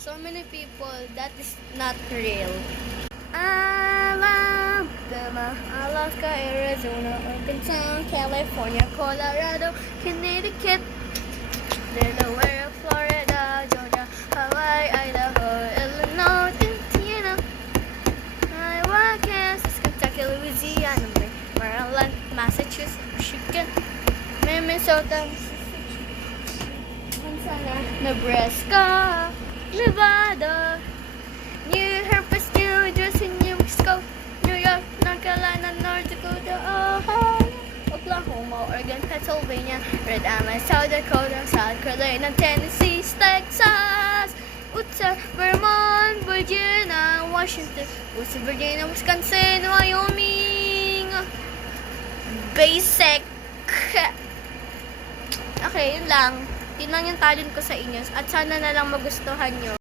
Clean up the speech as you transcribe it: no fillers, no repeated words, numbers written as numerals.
so many people, that is not real. Alabama, Alaska, Arizona, Arkansas, California, Colorado, Connecticut, Delaware, Florida, Georgia, Hawaii, Idaho, Illinois, Indiana, Iowa, Kansas, Kentucky, Louisiana, Maryland, Massachusetts, Michigan, Minnesota, Montana, Nebraska, Nevada, New Hampshire, New Jersey, New Mexico, New York, North Carolina, North Dakota, Ohio, Oklahoma, Oregon, Pennsylvania, Rhode Island, South Dakota, South Carolina, Tennessee, Texas, Utah, Vermont, Virginia, Washington, West Virginia, Wisconsin, Wyoming. Basic. Okay, yun lang. Yun lang yung talent ko sa inyo. At sana na lang magustuhan nyo.